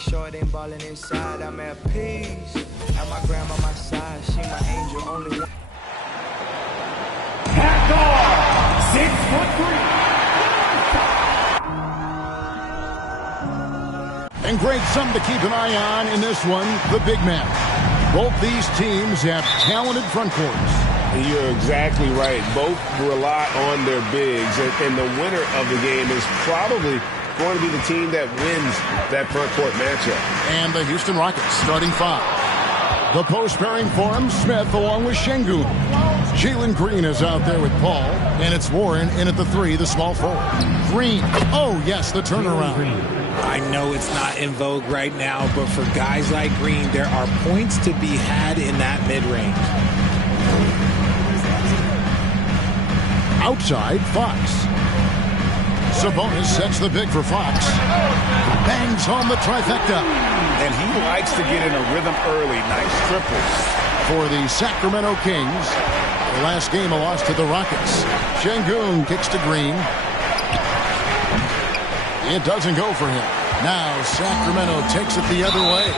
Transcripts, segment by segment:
make sure it ain't balling inside. I'm at peace. And my grandma my side, she my angel, only one. Back off! 6'3". And great something to keep an eye on in this one, the big man. Both these teams have talented front courts. You're exactly right. Both rely on their bigs, and the winner of the game is probably going to be the team that wins that front court matchup. And the Houston Rockets starting five. The post pairing for him, Smith along with Şengün. Jalen Green is out there with Paul, and it's Warren in at the three, the small forward. Green, oh yes, the turnaround. I know it's not in vogue right now, but for guys like Green, there are points to be had in that mid-range. Outside, Fox. Sabonis sets the big for Fox. Bangs home the trifecta. And he likes to get in a rhythm early. Nice triples. For the Sacramento Kings, the last game a loss to the Rockets. Şengün kicks to Green. It doesn't go for him. Now Sacramento takes it the other way.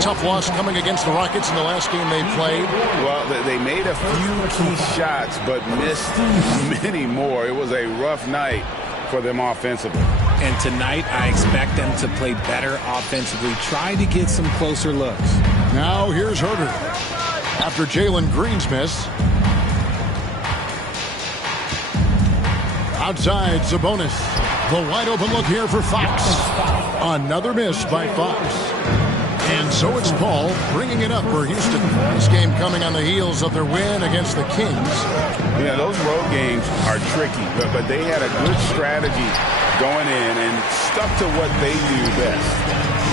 Tough loss coming against the Rockets in the last game they played. Well, they made a few key shots, but missed many more. It was a rough night for them offensively. And tonight, I expect them to play better offensively. Try to get some closer looks. Now here's Herter. After Jalen Green's miss. Outside, Sabonis. The wide open look here for Fox. Another miss by Fox. And so it's Paul bringing it up for Houston. This game coming on the heels of their win against the Kings. Yeah, those road games are tricky, but they had a good strategy going in and stuck to what they do best.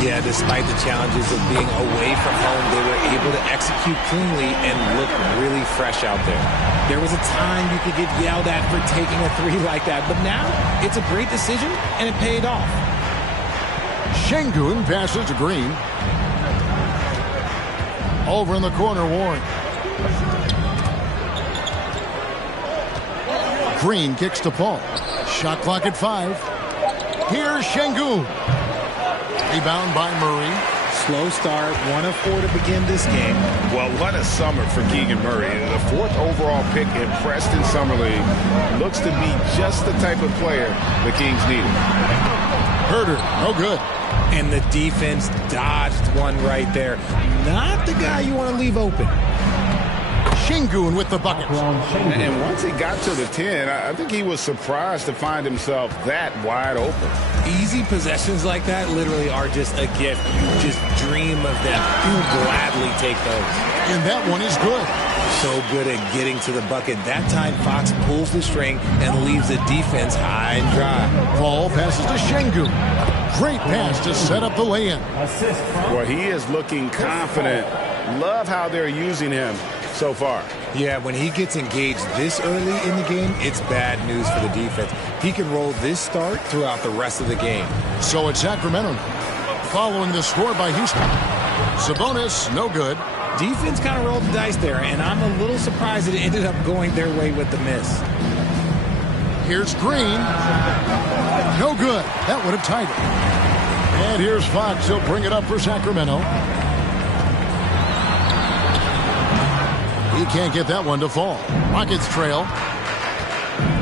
Yeah, despite the challenges of being away from home, they were able to execute cleanly and look really fresh out there. There was a time you could get yelled at for taking a three like that, but now it's a great decision and it paid off. Şengün passes to Green. Over in the corner, Warren. Green kicks to Paul. Shot clock at 5. Here's Şengün. Rebound by Murray. Slow start, 1 of 4 to begin this game. Well, what a summer for Keegan Murray. The 4th overall pick in Preston Summer League. Looks to be just the type of player the Kings needed. Herter, no good. And the defense dodged one right there. Not the guy you want to leave open. Şengün with the bucket. And once he got to the 10, I think he was surprised to find himself that wide open. Easy possessions like that literally are just a gift. You just dream of them. You gladly take those. And that one is good. So good at getting to the bucket. That time, Fox pulls the string and leaves the defense high and dry. Paul passes to Şengün. Great pass to set up the lay-in. Well, he is looking confident. Love how they're using him so far. Yeah, when he gets engaged this early in the game, it's bad news for the defense. He can roll this start throughout the rest of the game. So it's Sacramento following the score by Houston. Sabonis, no good. Defense kind of rolled the dice there, and I'm a little surprised it ended up going their way with the miss. Here's Green. No good. That would have tied it. And here's Fox. He'll bring it up for Sacramento. He can't get that one to fall. Rockets trail.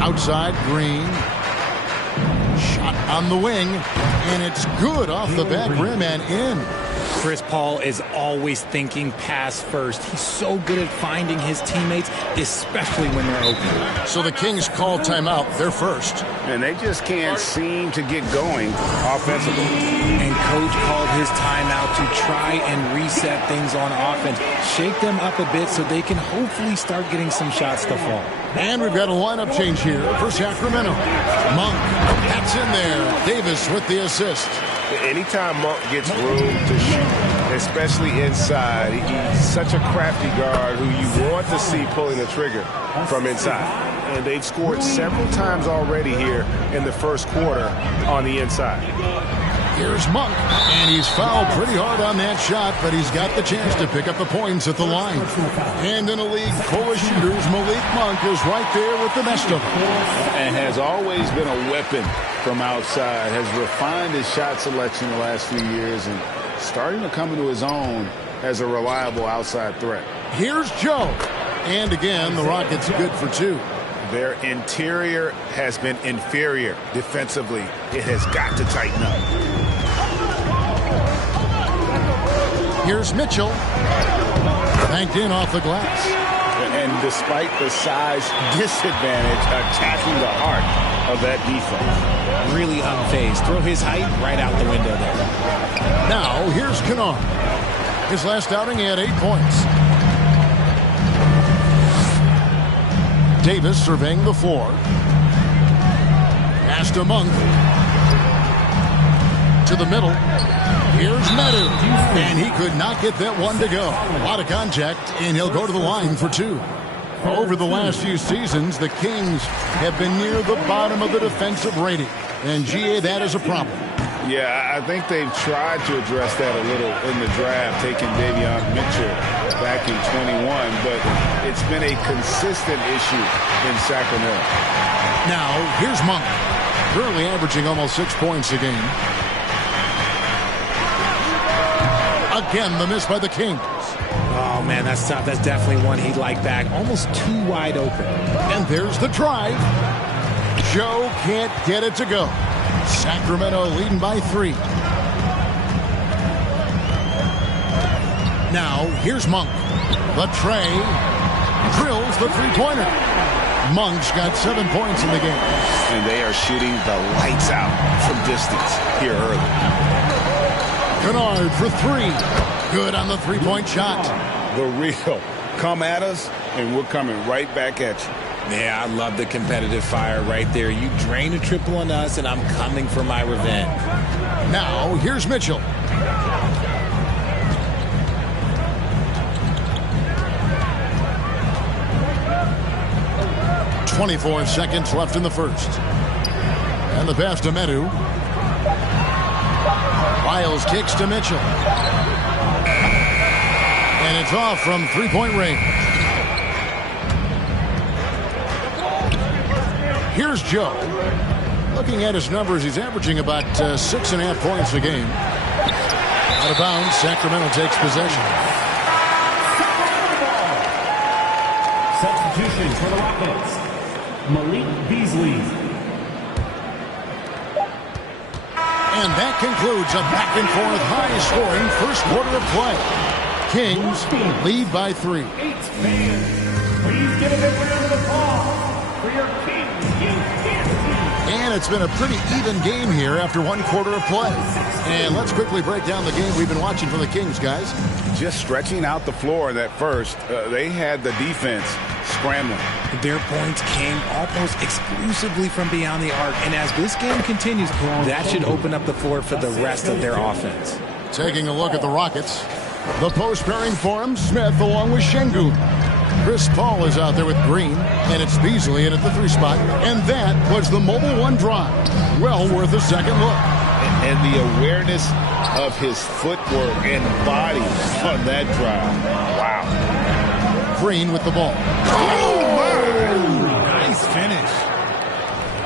Outside, Green. Shot on the wing. And it's good off the back rim and in. Chris Paul is always thinking pass first. He's so good at finding his teammates, especially when they're open. So the Kings call timeout. They're first. And they just can't seem to get going offensively. And Coach called his timeout to try and reset things on offense. Shake them up a bit so they can hopefully start getting some shots to fall. And we've got a lineup change here for Sacramento. Monk, that's in there. Davis with the assist. Anytime Monk gets room to shoot, especially inside, he's such a crafty guard who you want to see pulling the trigger from inside. And they've scored several times already here in the first quarter on the inside. Here's Monk, and he's fouled pretty hard on that shot, but he's got the chance to pick up the points at the line. And in a league full of shooters, Malik Monk is right there with the best of them. And has always been a weapon from outside, has refined his shot selection the last few years, and starting to come into his own as a reliable outside threat. Here's Joe. And again, the Rockets good for 2. Their interior has been inferior defensively. It has got to tighten up. Here's Mitchell. Banked in off the glass. And despite the size disadvantage, attacking the heart of that defense. Really unfazed. Throw his height right out the window there. Now, here's Kennard. His last outing, he had 8 points. Davis surveying the floor. Pass to Monk. To the middle. Here's Meadow. And he could not get that one to go. A lot of contact, and he'll go to the line for 2. Over the last few seasons, the Kings have been near the bottom of the defensive rating. And, GA, that is a problem. Yeah, I think they've tried to address that a little in the draft, taking Davion Mitchell back in 21, but it's been a consistent issue in Sacramento. Now, here's Monk, currently averaging almost 6 points a game. Again, the miss by the Kings. Oh, man, that's tough. That's definitely one he'd like back. Almost too wide open. And there's the drive. Joe can't get it to go. Sacramento leading by 3. Now, here's Monk. The tray drills the three-pointer. Monk's got 7 points in the game. And they are shooting the lights out from distance here early. Kennard for 3. Good on the three-point shot. The real. Come at us, and we're coming right back at you. Yeah, I love the competitive fire right there. You drain a triple on us, and I'm coming for my revenge. Now, here's Mitchell. .24 seconds left in the first. And the pass to Medu. Wiles kicks to Mitchell. And it's off from three-point range. Here's Joe. Looking at his numbers, he's averaging about 6.5 points a game. Out of bounds, Sacramento takes possession. Substitution for the Rockets, Malik Beasley. And that concludes a back-and-forth, high-scoring first quarter of play. Kings lead by 3. 8 fans, please give a big round of applause for your Kings Youth Dance Team. And it's been a pretty even game here after 1 quarter of play. And let's quickly break down the game we've been watching for the Kings, guys. Just stretching out the floor in that first, they had the defense scrambling. Their points came almost exclusively from beyond the arc. And as this game continues, that should open up the floor for the rest of their offense. Taking a look at the Rockets. The post pairing for him, Smith along with Şengün. Chris Paul is out there with Green, and it's Beasley in at the 3 spot. And that was the Mobile One drive. Well worth a second look. And the awareness of his footwork and body on that drive. Wow. Green with the ball. Oh, my! Nice finish.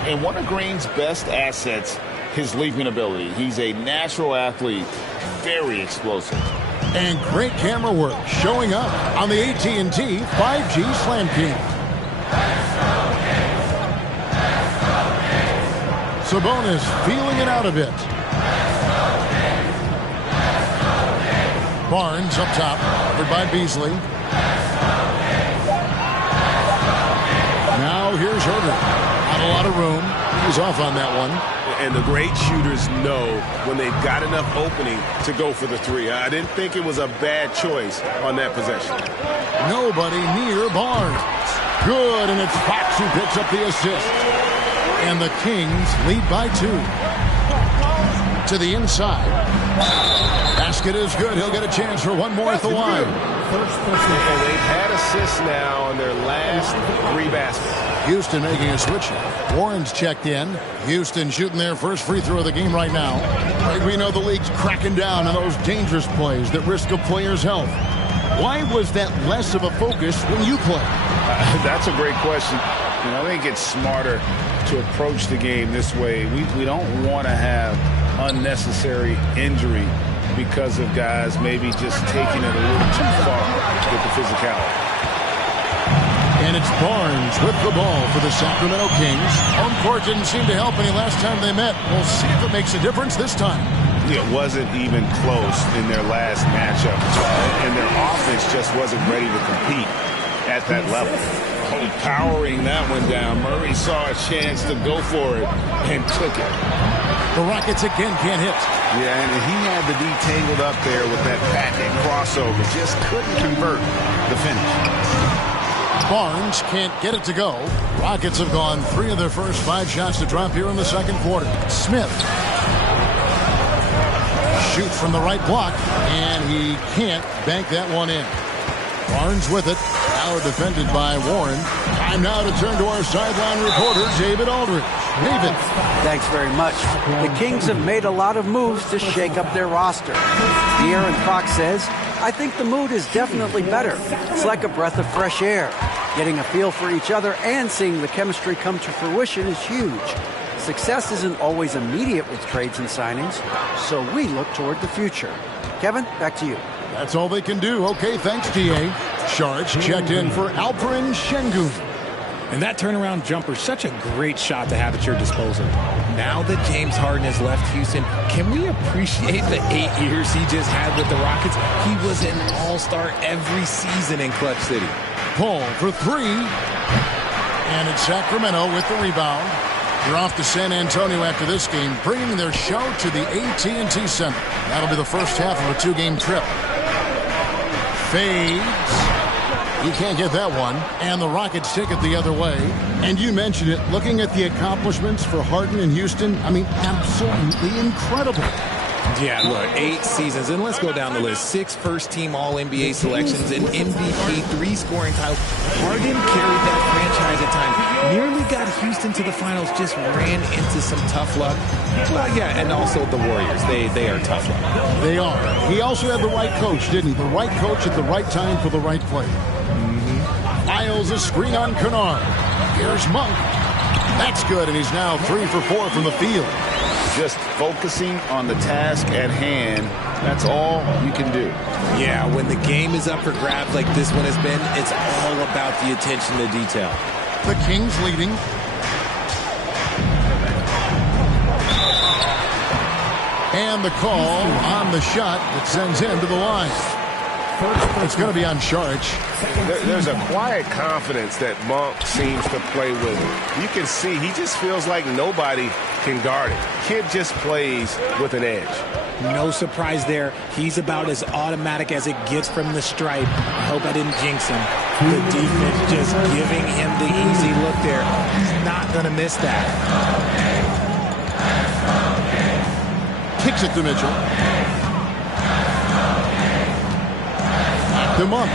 And one of Green's best assets, his leaping ability. He's a natural athlete, very explosive. And great camera work showing up on the AT&T 5G Slam King. Sabonis feeling it out a bit. Barnes up top, covered by Beasley. Now here's Herter. Not a lot of room. He's off on that one. And the great shooters know when they've got enough opening to go for the 3. I didn't think it was a bad choice on that possession. Nobody near Barnes. Good, and it's Fox who picks up the assist. And the Kings lead by 2. To the inside. Basket is good. He'll get a chance for one more at the line. And they've had assists now on their last 3 baskets. Houston making a switch. Warren's checked in. Houston shooting their first free throw of the game right now. We know the league's cracking down on those dangerous plays that risk a player's health. Why was that less of a focus when you play? That's a great question. You know, I think it's smarter to approach the game this way. We don't want to have unnecessary injury because of guys maybe just taking it a little too far with the physicality. And it's Barnes with the ball for the Sacramento Kings. Home court didn't seem to help any last time they met. We'll see if it makes a difference this time. It wasn't even close in their last matchup, and their offense just wasn't ready to compete at that level. Powering that one down. Murray saw a chance to go for it and took it. The Rockets again can't hit. Yeah, and he had the D tangled up there with that patented crossover. Just couldn't convert the finish. Barnes can't get it to go. Rockets have gone 3 of their first 5 shots to drop here in the second quarter. Smith shoots from the right block, and he can't bank that one in. Barnes with it. Now defended by Warren. Time now to turn to our sideline reporter, David Aldridge. David. Thanks very much. The Kings have made a lot of moves to shake up their roster. De'Aaron Fox says, I think the mood is definitely better. It's like a breath of fresh air. Getting a feel for each other and seeing the chemistry come to fruition is huge. Success isn't always immediate with trades and signings, so we look toward the future. Kevin, back to you. That's all they can do. Okay, thanks, D.A. Sharks checked in for Alperen Şengün. And that turnaround jumper, such a great shot to have at your disposal. Now that James Harden has left Houston, can we appreciate the 8 years he just had with the Rockets? He was an all-star every season in Clutch City. Paul for 3. And it's Sacramento with the rebound. They're off to San Antonio after this game, bringing their show to the AT&T Center. That'll be the first half of a 2-game trip. Fades. He can't get that one. And the Rockets take it the other way. And you mentioned it, looking at the accomplishments for Harden in Houston, I mean, absolutely incredible. Yeah, look, 8 seasons, and let's go down the list. 6 first-team All-NBA selections, an MVP, 3 scoring titles. Harden carried that franchise at times. Nearly got Houston to the finals, just ran into some tough luck. Well, yeah, and also the Warriors. They are tough luck. They are. He also had the right coach, didn't he? The right coach at the right time for the right play. Lyles a screen on Kennard. Here's Monk. That's good, and he's now 3 for 4 from the field. Just focusing on the task at hand, that's all you can do. Yeah, when the game is up for grabs like this one has been, it's all about the attention to detail. The Kings leading. And the call on the shot that sends him to the line. It's going to be on Saric. There's a quiet confidence that Monk seems to play with. You can see he just feels like nobody can guard it. Kid just plays with an edge. No surprise there. He's about as automatic as it gets from the stripe. I hope I didn't jinx him. The defense just giving him the easy look there. He's not going to miss that. Kicks it to Mitchell. To Monk.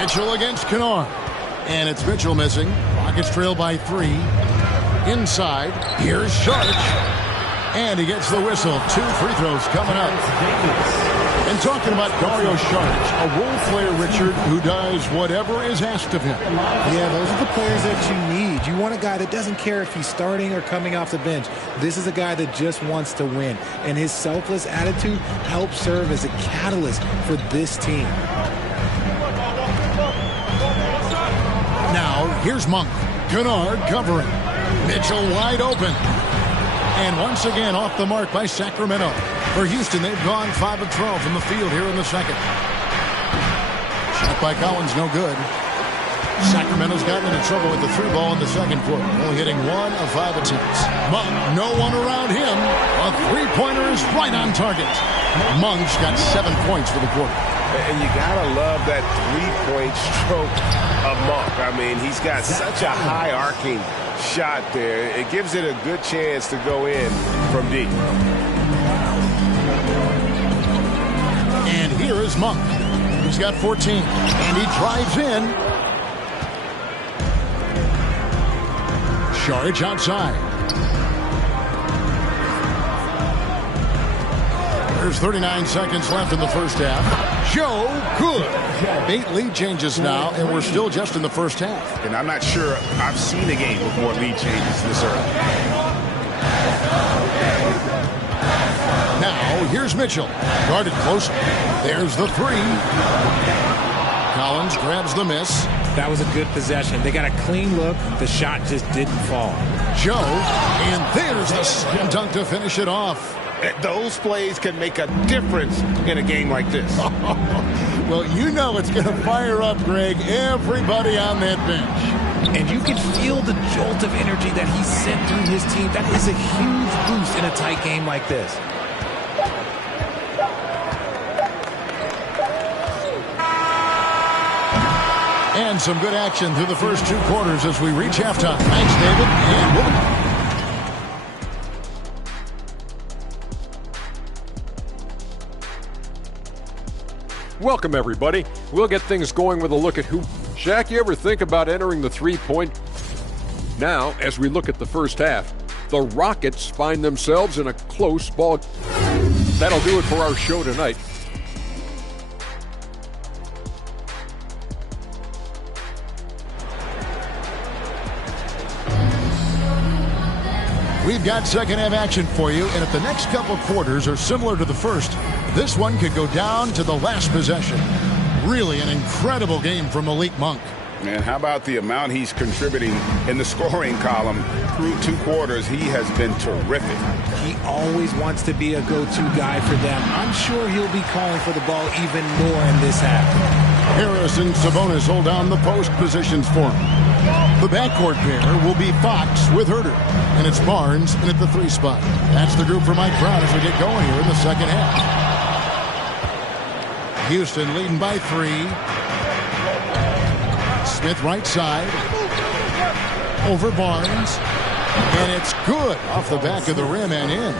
Mitchell against Kennard. And it's Mitchell missing. Rockets trail by 3. Inside. Here's Saric. And he gets the whistle. 2 free throws coming up. And talking about Dario Saric, a role player, Richard, who does whatever is asked of him. Yeah, those are the players that you need. You want a guy that doesn't care if he's starting or coming off the bench. This is a guy that just wants to win. And his selfless attitude helps serve as a catalyst for this team. Now, here's Monk. Kennard covering. Mitchell wide open. And once again off the mark by Sacramento. For Houston, they've gone 5 of 12 from the field here in the second. Shot by Collins, no good. Sacramento's gotten into trouble with the 3 ball in the second quarter. Only hitting 1 of 5 attempts. Monk, no one around him. A 3-pointer is right on target. Monk's got 7 points for the quarter. And you gotta love that 3-point stroke of Monk. I mean, he's got such a high arcing shot there. It gives it a good chance to go in from deep. And here is Monk. He's got 14. And he drives in. Saric outside. There's 39 seconds left in the first half. Joe good. 8 lead changes now, and we're still just in the first half. And I'm not sure I've seen a game with more lead changes this early. here's Mitchell. Guarded close. There's the three. Collins grabs the miss. That was a good possession. They got a clean look. The shot just didn't fall. Joe, and there's the slam dunk to finish it off. Those plays can make a difference in a game like this. Well, you know it's going to fire up, Greg, everybody on that bench. And you can feel the jolt of energy that he sent through his team. That is a huge boost in a tight game like this. And some good action through the first 2 quarters as we reach halftime. Thanks, David. And we'll... Welcome, everybody. We'll get things going with a look at who... Shaq, you ever think about entering the three-point? Now, as we look at the first half, the Rockets find themselves in a close ball. That'll do it for our show tonight. We've got second half action for you, and if the next couple quarters are similar to the first, this one could go down to the last possession. Really an incredible game from Malik Monk. And how about the amount he's contributing in the scoring column through 2 quarters? He has been terrific. He always wants to be a go-to guy for them. I'm sure he'll be calling for the ball even more in this half. Harris and Sabonis hold down the post positions for him. The backcourt pair will be Fox with Herter, and it's Barnes in at the 3 spot. That's the group for Mike Brown as we get going here in the second half. Houston leading by 3. Smith right side. Over Barnes. And it's good off the back of the rim and in.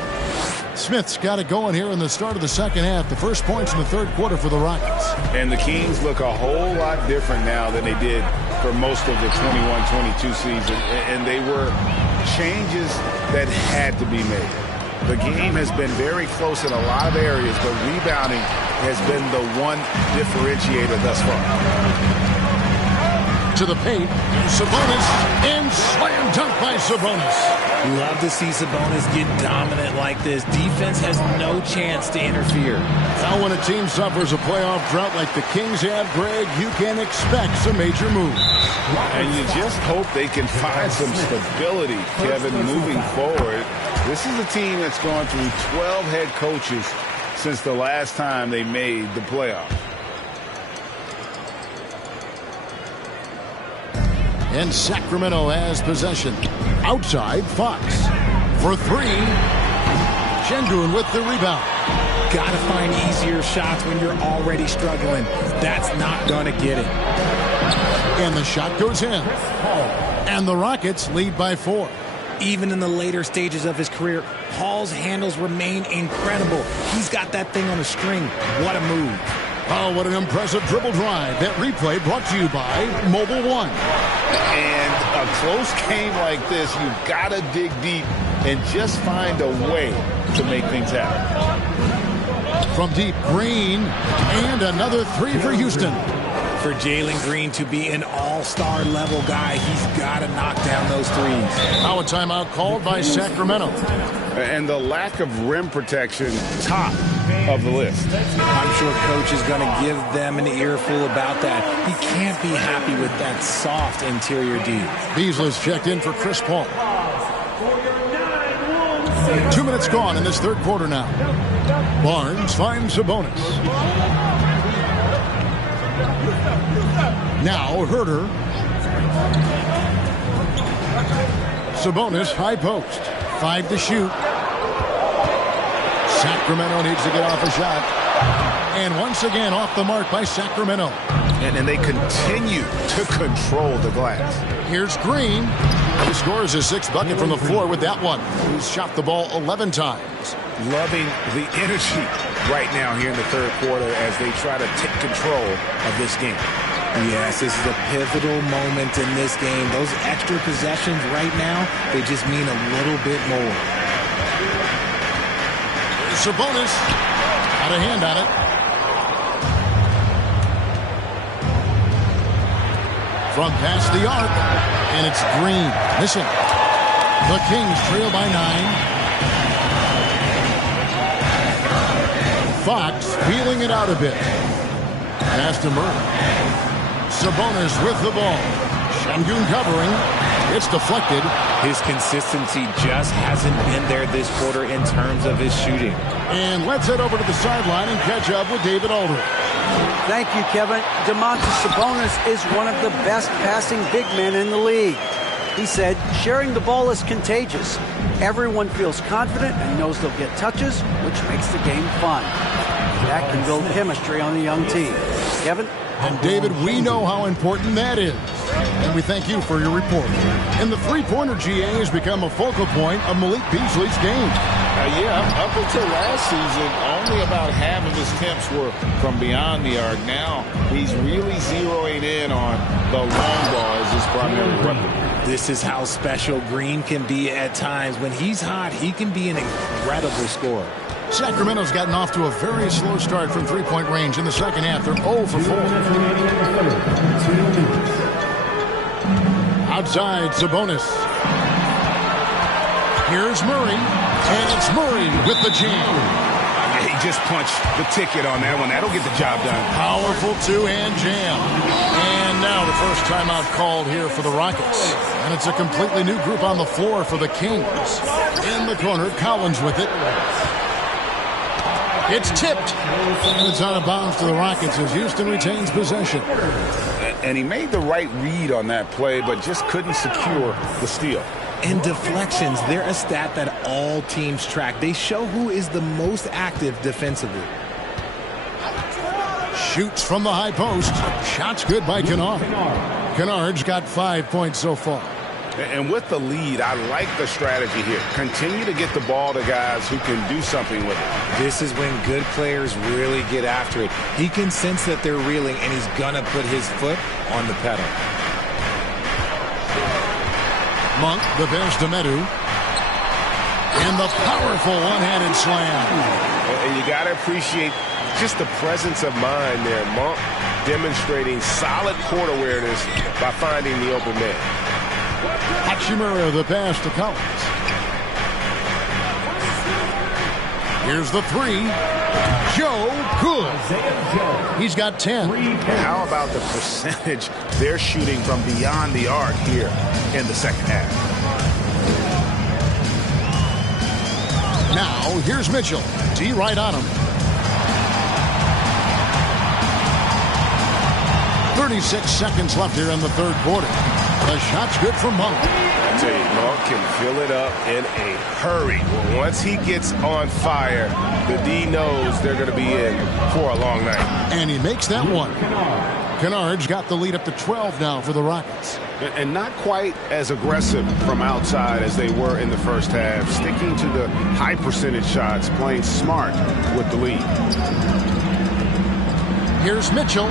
Smith's got it going here in the start of the second half. The first points in the third quarter for the Rockets. And the Kings look a whole lot different now than they did for most of the 21-22 season. And they were changes that had to be made. The game has been very close in a lot of areas, but rebounding has been the one differentiator thus far. To the paint, Sabonis, and slam dunk by Sabonis. Love to see Sabonis get dominant like this. Defense has no chance to interfere. Now when a team suffers a playoff drought like the Kings have, Greg, you can expect some major moves. And you just hope they can find some stability, Kevin, moving forward. This is a team that's gone through 12 head coaches since the last time they made the playoffs. And Sacramento has possession. Outside, Fox. For 3. Şengün with the rebound. Gotta find easier shots when you're already struggling. That's not gonna get it. And the shot goes in. And the Rockets lead by 4. Even in the later stages of his career, Hall's handles remain incredible. He's got that thing on a string. What a move. Oh, what an impressive dribble drive. That replay brought to you by Mobile One. And a close game like this, you've got to dig deep and just find a way to make things happen. From deep, Green, and another 3 for Houston. For Jalen Green to be an all-star level guy, he's got to knock down those threes. Now a timeout called by Sacramento. And the lack of rim protection, top of the list. I'm sure coach is going to give them an earful about that. He can't be happy with that soft interior D. Beasley's checked in for Chris Paul. 2 minutes gone in this third quarter now. Barnes finds Sabonis. Now Herter. Sabonis high post. 5 to shoot. Sacramento needs to get off a shot. And once again off the mark by Sacramento. And they continue to control the glass. Here's Green. He scores his 6th bucket from the floor with that one. He's shot the ball 11 times. Loving the energy right now here in the third quarter as they try to take control of this game. Yes, this is a pivotal moment in this game. Those extra possessions right now, they just mean a little bit more. Sabonis got a hand on it. From past the arc, and it's Green. Listen, the Kings trail by 9. Fox feeling it out a bit. Pass to Murray. Sabonis with the ball. Şengün covering. It's deflected. His consistency just hasn't been there this quarter in terms of his shooting. And let's head over to the sideline and catch up with David Aldridge. Thank you, Kevin. Domantas Sabonis is one of the best passing big men in the league. He said, sharing the ball is contagious. Everyone feels confident and knows they'll get touches, which makes the game fun. That can build chemistry on a young team. Kevin? And David, we know how important that is. And we thank you for your report. And the three-pointer GA has become a focal point of Malik Beasley's game. Up until last season, only about half of his attempts were from beyond the arc. Now he's really zeroing in on the long ball as his primary weapon. This is how special Green can be at times. When he's hot, he can be an incredible scorer. Sacramento's gotten off to a very slow start from three-point range in the second half. They're 0 for 4. Outside, Sabonis. Here's Murray, and it's Murray with the jam. He just punched the ticket on that one. That'll get the job done. Powerful two-hand jam. And now the first timeout called here for the Rockets. And it's a completely new group on the floor for the Kings. In the corner, Collins with it. It's tipped. And it's out of bounds to the Rockets as Houston retains possession. And he made the right read on that play, but just couldn't secure the steal. And deflections, they're a stat that all teams track. They show who is the most active defensively. Shoots from the high post. Shot's good by Kennard. Kennard's got 5 points so far. And with the lead, I like the strategy here. Continue to get the ball to guys who can do something with it. This is when good players really get after it. He can sense that they're reeling, and he's going to put his foot on the pedal. Monk, the pass to Medu. And the powerful one-handed slam. And you got to appreciate just the presence of mind there. Monk demonstrating solid court awareness by finding the open man. Hachimura, the pass to Collins. Here's the three. Joe, good. He's got 10. How about the percentage they're shooting from beyond the arc here in the second half? Now, here's Mitchell. D right on him. 36 seconds left here in the third quarter. The shot's good from Monk. I tell you, Monk can fill it up in a hurry. Once he gets on fire, the D knows they're going to be in for a long night. And he makes that one. Kennard's got the lead up to 12 now for the Rockets. And not quite as aggressive from outside as they were in the first half. Sticking to the high percentage shots, playing smart with the lead. Here's Mitchell.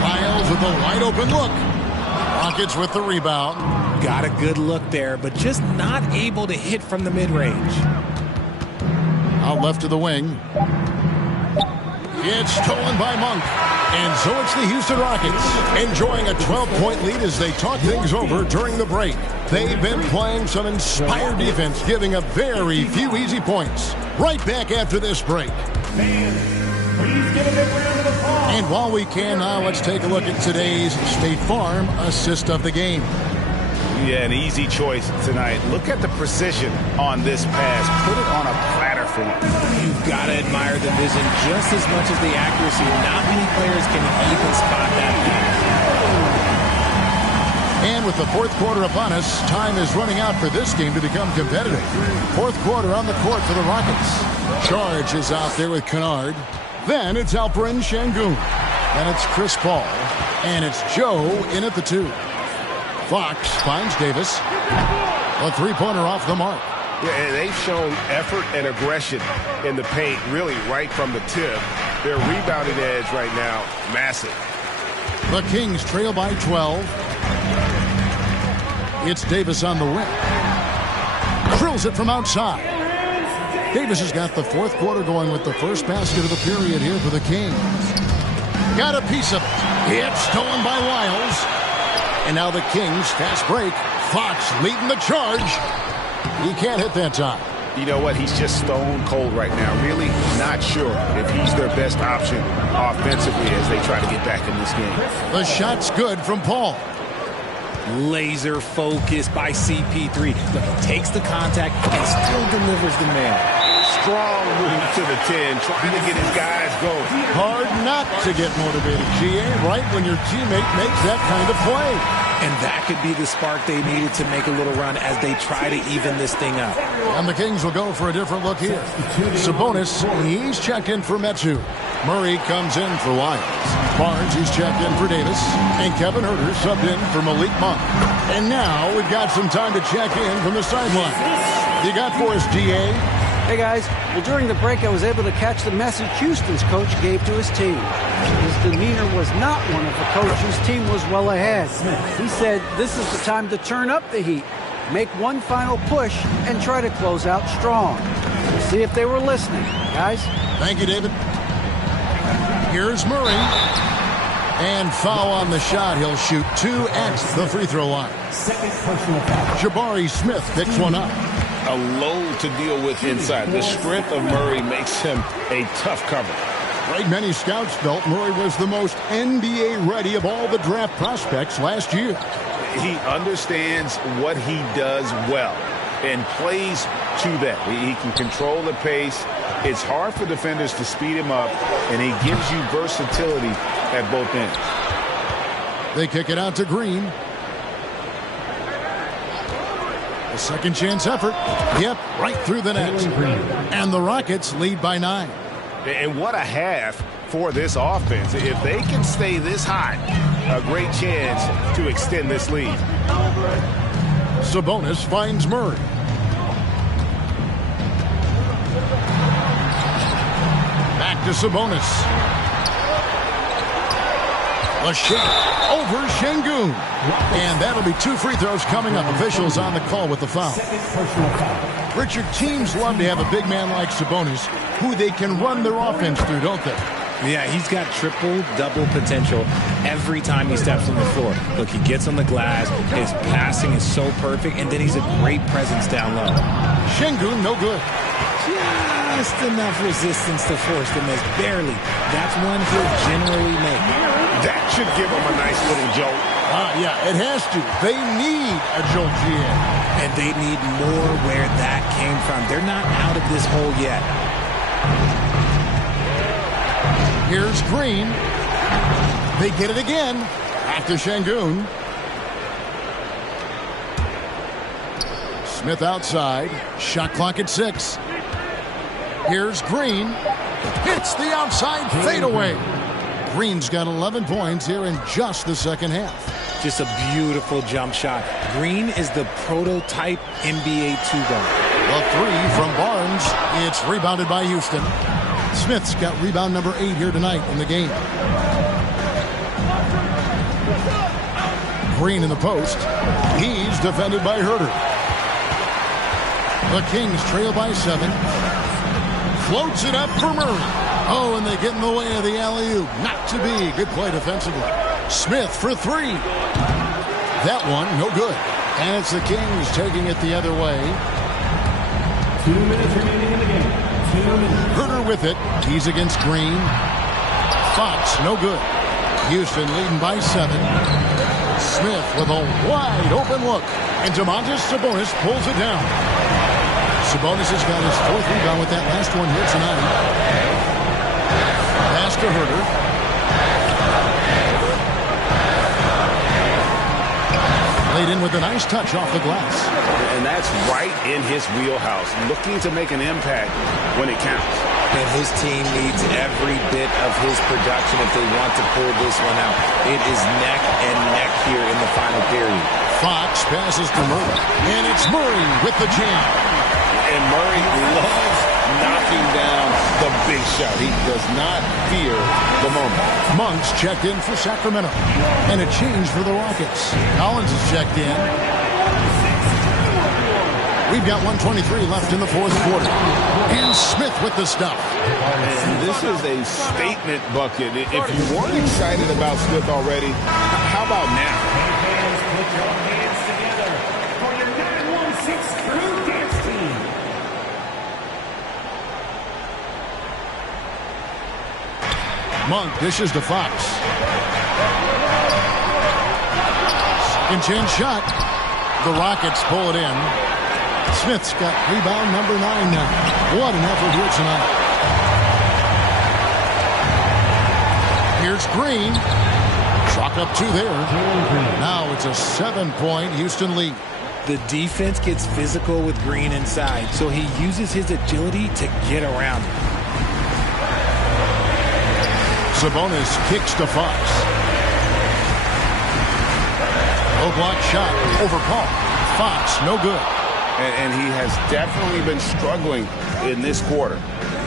Miles with a wide open look. Rockets with the rebound. Got a good look there, but just not able to hit from the mid-range. Out left to the wing. It's stolen by Monk. And so it's the Houston Rockets enjoying a 12-point lead as they talk things over during the break. They've been playing some inspired defense, giving up very few easy points. Right back after this break. Please give a big round of applause. And while we can now, let's take a look at today's State Farm assist of the game. Yeah, an easy choice tonight. Look at the precision on this pass. Put it on a platter for him. You've got to admire the vision just as much as the accuracy. Not many players can even spot that pass. And with the fourth quarter upon us, time is running out for this game to become competitive. Fourth quarter on the court for the Rockets. Charge is out there with Kennard. Then it's Alperen Şengün. Then it's Chris Paul. And it's Joe in at the 2. Fox finds Davis. A three-pointer off the mark. Yeah, and they've shown effort and aggression in the paint, really right from the tip. Their rebounding edge right now, massive. The Kings trail by 12. It's Davis on the wing. Drills it from outside. Davis has got the fourth quarter going with the first basket of the period here for the Kings. Got a piece of it. It's stolen by Wiles. And now the Kings, fast break. Fox leading the charge. He can't hit that time. You know what? He's just stone cold right now. Really not sure if he's their best option offensively as they try to get back in this game. The shot's good from Paul. Laser focused by CP3. Look, takes the contact and still delivers the man. Strong move to the 10, trying to get his guys going. Hard not to get motivated, GA, right when your teammate makes that kind of play. And that could be the spark they needed to make a little run as they try to even this thing up. And the Kings will go for a different look here. Sabonis, he's checked in for Metu. Murray comes in for Lyles. Barnes, he's checked in for Davis. And Kevin Huerter subbed in for Malik Monk. And now we've got some time to check in from the sideline. You got for us, GA? Hey guys, well during the break I was able to catch the message Houston's coach gave to his team. His demeanor was not one of a coach whose team was well ahead. He said this is the time to turn up the heat, make one final push, and try to close out strong. We'll see if they were listening, guys. Thank you, David. Here's Murray. And foul on the shot. He'll shoot 2 at the free throw line. Jabari Smith picks one up. A load to deal with inside. The strength of Murray makes him a tough cover. Right, many scouts felt Murray was the most NBA ready of all the draft prospects last year. He understands what he does well and plays to that. He can control the pace. It's hard for defenders to speed him up, and he gives you versatility at both ends. They kick it out to Green. A second chance effort. Yep, right through the net. And the Rockets lead by 9. And what a half for this offense. If they can stay this hot, a great chance to extend this lead. Sabonis finds Murray. Back to Sabonis. A shot over Şengün. And that'll be 2 free throws coming up. Officials on the call with the foul. Richard, teams love to have a big man like Sabonis who they can run their offense through, don't they? Yeah, he's got triple-double potential every time he steps on the floor. Look, he gets on the glass, his passing is so perfect, and then he's a great presence down low. Şengün, no good. Just enough resistance to force the miss, barely. That's one he'll generally make. That should give him a nice little jolt. Yeah, it has to. They need a jolt, GA. And they need more where that came from. They're not out of this hole yet. Here's Green. They get it again. Back to Şengün. Smith outside. Shot clock at 6. Here's Green. Hits the outside fadeaway. Green's got 11 points here in just the second half. Just a beautiful jump shot. Green is the prototype NBA 2-guard. A 3 from Barnes. It's rebounded by Houston. Smith's got rebound number 8 here tonight in the game. Green in the post. He's defended by Huerter. The Kings trail by 7. Floats it up for Murray. Oh, and they get in the way of the alley-oop. Not to be. Good play defensively. Smith for 3. That one, no good. And it's the Kings taking it the other way. 2 minutes remaining in the game. 2 minutes. Huerter with it. He's against Green. Fox, no good. Houston leading by 7. Smith with a wide open look. And Domantas Sabonis pulls it down. Sabonis has got his 4th rebound with that last one here tonight. Pass to Huerter. Laid in with a nice touch off the glass. And that's right in his wheelhouse, looking to make an impact when it counts. And his team needs every bit of his production if they want to pull this one out. It is neck and neck here in the final period. Fox passes to Murray. And it's Murray with the jam. And Murray loves knocking down the big shot. He does not fear the moment. Monk's checked in for Sacramento. And a change for the Rockets. Collins is checked in. We've got 1:23 left in the 4th quarter. And Smith with the stuff. And this is a statement bucket. If you weren't excited about Smith already, how about now? Put your hands together for your 916 Crew Dance Team. Monk dishes to Fox. Second chance shot. The Rockets pull it in. Smith's got rebound number 9 now. What an effort here tonight. Here's Green. Chalk up 2 there. Now it's a 7-point Houston lead. The defense gets physical with Green inside, so he uses his agility to get around him. Sabonis kicks to Fox. Low block shot over Paul. Fox, no good. And he has definitely been struggling in this quarter.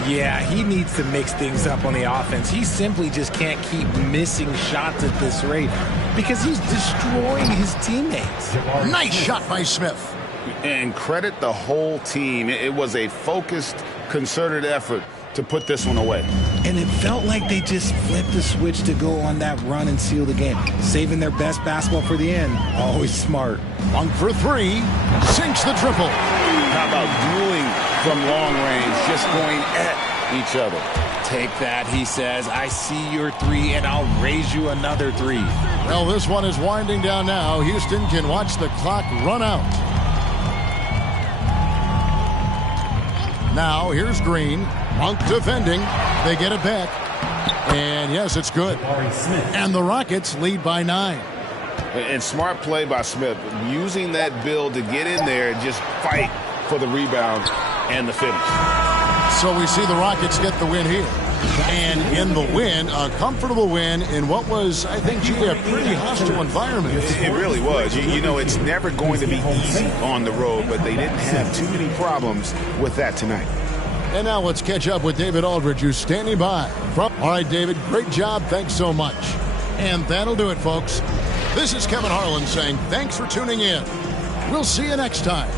Yeah, he needs to mix things up on the offense. He simply just can't keep missing shots at this rate because he's destroying his teammates. Nice shot by Smith. And credit the whole team. It was a focused, concerted effort to put this one away. And it felt like they just flipped the switch to go on that run and seal the game. Saving their best basketball for the end. Always smart. Monk for 3. Sinks the triple. How about dueling from long range, just going at each other? Take that, he says. I see your 3, and I'll raise you another 3. Well, this one is winding down now. Houston can watch the clock run out. Now, here's Green. Monk defending. They get it back. And yes, it's good. And the Rockets lead by 9. And smart play by Smith, using that build to get in there and just fight for the rebound and the finish. So we see the Rockets get the win here. And in the win, a comfortable win in what was, I think, a pretty hostile environment. It really was. You know, it's never going to be easy on the road, but they didn't have too many problems with that tonight. And now let's catch up with David Aldridge, who's standing by. All right, David, great job. Thanks so much. And that'll do it, folks. This is Kevin Harlan saying thanks for tuning in. We'll see you next time